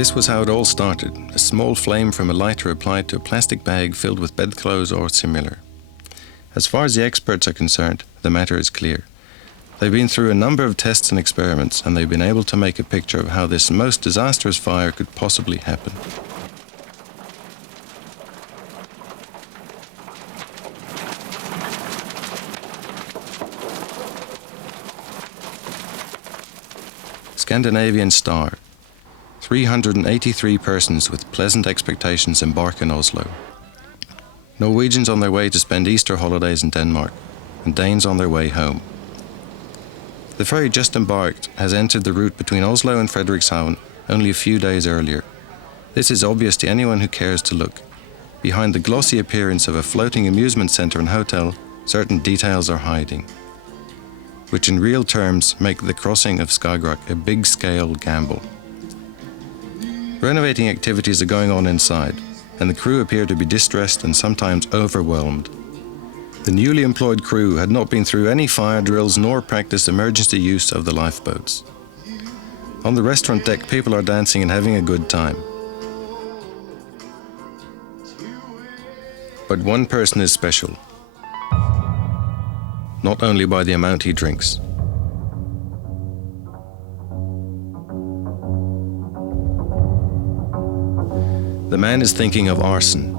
This was how it all started, a small flame from a lighter applied to a plastic bag filled with bedclothes or similar. As far as the experts are concerned, the matter is clear. They've been through a number of tests and experiments, and they've been able to make a picture of how this most disastrous fire could possibly happen. Scandinavian Star. 383 persons with pleasant expectations embark in Oslo. Norwegians on their way to spend Easter holidays in Denmark, and Danes on their way home. The ferry just embarked has entered the route between Oslo and Fredrikshavn only a few days earlier. This is obvious to anyone who cares to look. Behind the glossy appearance of a floating amusement center and hotel, certain details are hiding, which in real terms make the crossing of Skagerrak a big-scale gamble. Renovating activities are going on inside, and the crew appear to be distressed and sometimes overwhelmed. The newly employed crew had not been through any fire drills nor practiced emergency use of the lifeboats. On the restaurant deck, people are dancing and having a good time. But one person is special, not only by the amount he drinks. The man is thinking of arson.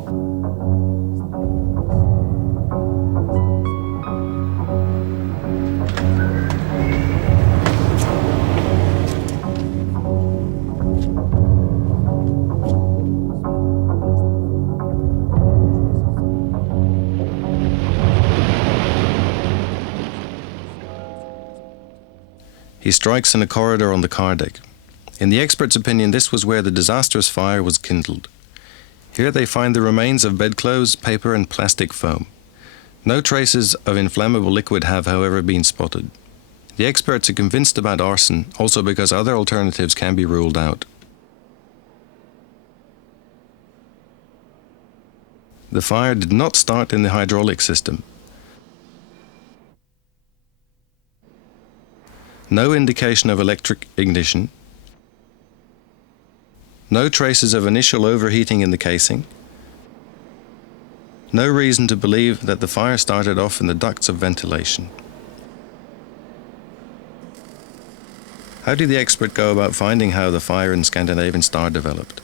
He strikes in a corridor on the car deck. In the expert's opinion, this was where the disastrous fire was kindled. Here they find the remains of bedclothes, paper and plastic foam. No traces of inflammable liquid have, however, been spotted. The experts are convinced about arson, also because other alternatives can be ruled out. The fire did not start in the hydraulic system. No indication of electric ignition. No traces of initial overheating in the casing. No reason to believe that the fire started off in the ducts of ventilation. How did the expert go about finding how the fire in Scandinavian Star developed?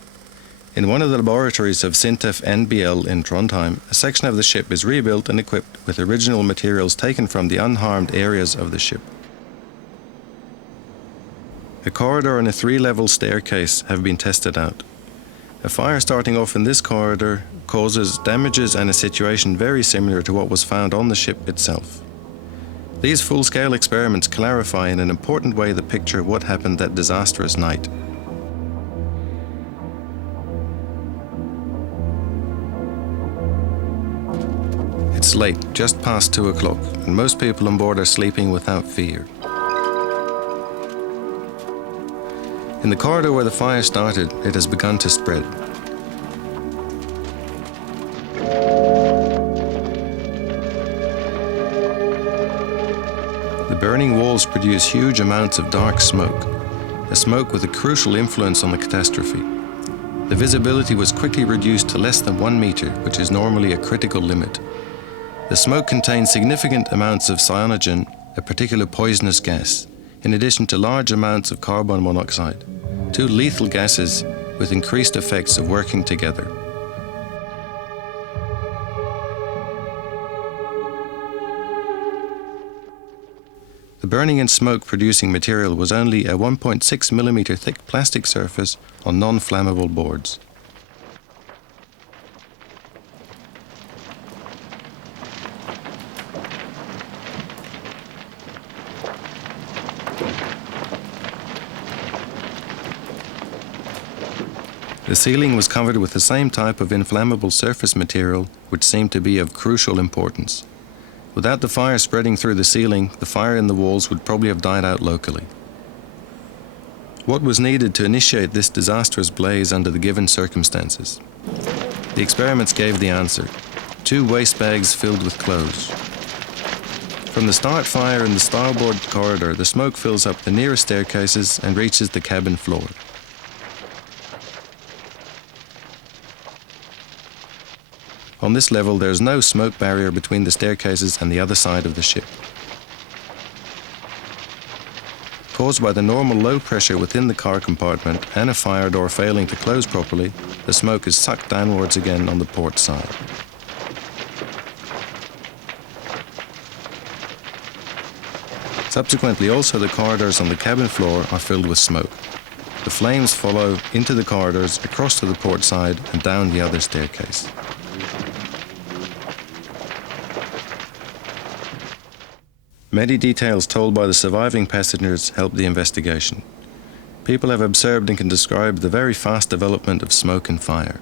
In one of the laboratories of SINTEF NBL in Trondheim, a section of the ship is rebuilt and equipped with original materials taken from the unharmed areas of the ship. A corridor and a 3-level staircase have been tested out. A fire starting off in this corridor causes damages and a situation very similar to what was found on the ship itself. These full-scale experiments clarify in an important way the picture of what happened that disastrous night. It's late, just past 2 o'clock, and most people on board are sleeping without fear. In the corridor where the fire started, it has begun to spread. The burning walls produce huge amounts of dark smoke, a smoke with a crucial influence on the catastrophe. The visibility was quickly reduced to less than 1 meter, which is normally a critical limit. The smoke contains significant amounts of cyanogen, a particular poisonous gas, in addition to large amounts of carbon monoxide, 2 lethal gases with increased effects of working together. The burning and smoke producing material was only a 1.6 millimeter thick plastic surface on non-flammable boards. The ceiling was covered with the same type of inflammable surface material which seemed to be of crucial importance. Without the fire spreading through the ceiling, the fire in the walls would probably have died out locally. What was needed to initiate this disastrous blaze under the given circumstances? The experiments gave the answer: 2 waste bags filled with clothes. From the start fire in the starboard corridor, the smoke fills up the nearest staircases and reaches the cabin floor. On this level, there is no smoke barrier between the staircases and the other side of the ship. Caused by the normal low pressure within the car compartment and a fire door failing to close properly, the smoke is sucked downwards again on the port side. Subsequently, also the corridors on the cabin floor are filled with smoke. The flames follow into the corridors, across to the port side and down the other staircase. Many details told by the surviving passengers help the investigation. People have observed and can describe the very fast development of smoke and fire.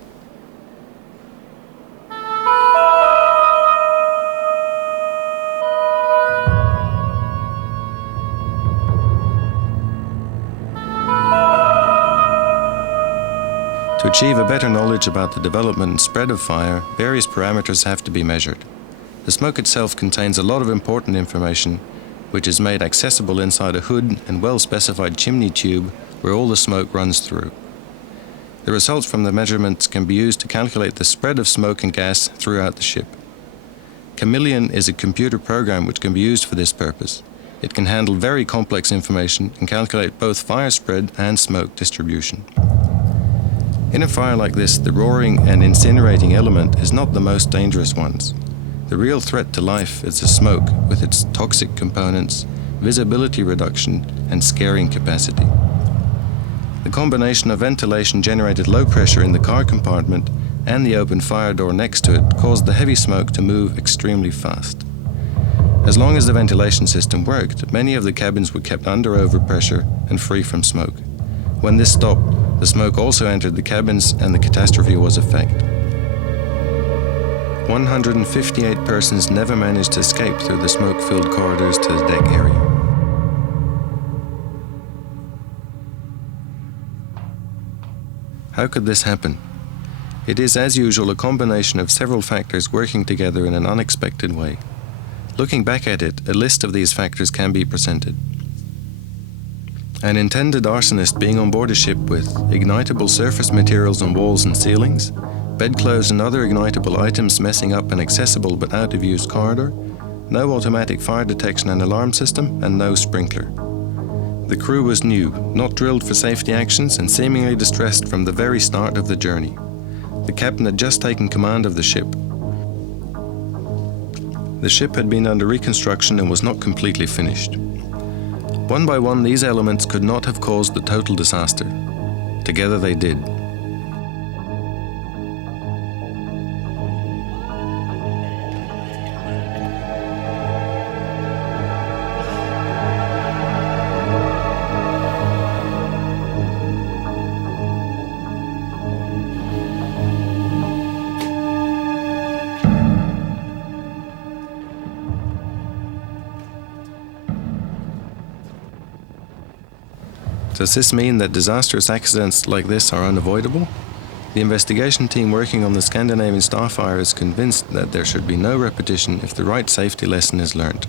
To achieve a better knowledge about the development and spread of fire, various parameters have to be measured. The smoke itself contains a lot of important information, which is made accessible inside a hood and well-specified chimney tube where all the smoke runs through. The results from the measurements can be used to calculate the spread of smoke and gas throughout the ship. Chameleon is a computer program which can be used for this purpose. It can handle very complex information and calculate both fire spread and smoke distribution. In a fire like this, the roaring and incinerating element is not the most dangerous ones. The real threat to life is the smoke with its toxic components, visibility reduction, and scaring capacity. The combination of ventilation-generated low pressure in the car compartment and the open fire door next to it caused the heavy smoke to move extremely fast. As long as the ventilation system worked, many of the cabins were kept under overpressure and free from smoke. When this stopped, the smoke also entered the cabins and the catastrophe was a fact. 158 persons never managed to escape through the smoke-filled corridors to the deck area. How could this happen? It is, as usual, a combination of several factors working together in an unexpected way. Looking back at it, a list of these factors can be presented. An intended arsonist being on board a ship with ignitable surface materials on walls and ceilings, bedclothes and other ignitable items messing up an accessible but out-of-use corridor, no automatic fire detection and alarm system, and no sprinkler. The crew was new, not drilled for safety actions, and seemingly distressed from the very start of the journey. The captain had just taken command of the ship. The ship had been under reconstruction and was not completely finished. One by one, these elements could not have caused the total disaster. Together they did. Does this mean that disastrous accidents like this are unavoidable? The investigation team working on the Scandinavian Star fire is convinced that there should be no repetition if the right safety lesson is learnt.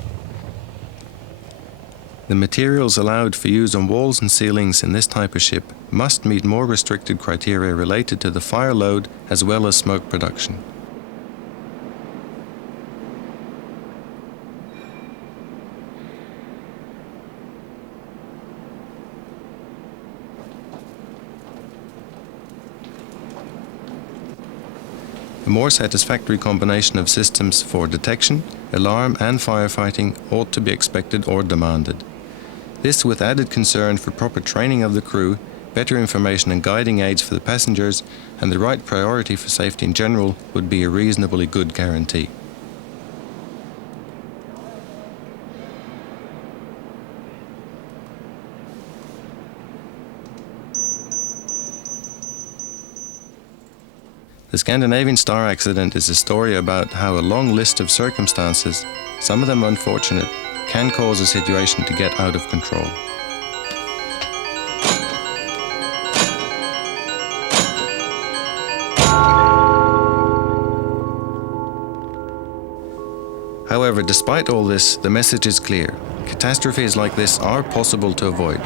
The materials allowed for use on walls and ceilings in this type of ship must meet more restricted criteria related to the fire load as well as smoke production. A more satisfactory combination of systems for detection, alarm and firefighting ought to be expected or demanded. This with added concern for proper training of the crew, better information and guiding aids for the passengers, and the right priority for safety in general would be a reasonably good guarantee. The Scandinavian Star accident is a story about how a long list of circumstances, some of them unfortunate, can cause a situation to get out of control. However, despite all this, the message is clear. Catastrophes like this are possible to avoid.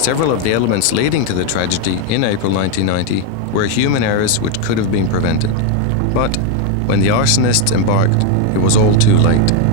Several of the elements leading to the tragedy in April 1990 were human errors which could have been prevented. But When the arsonists embarked, it was all too late.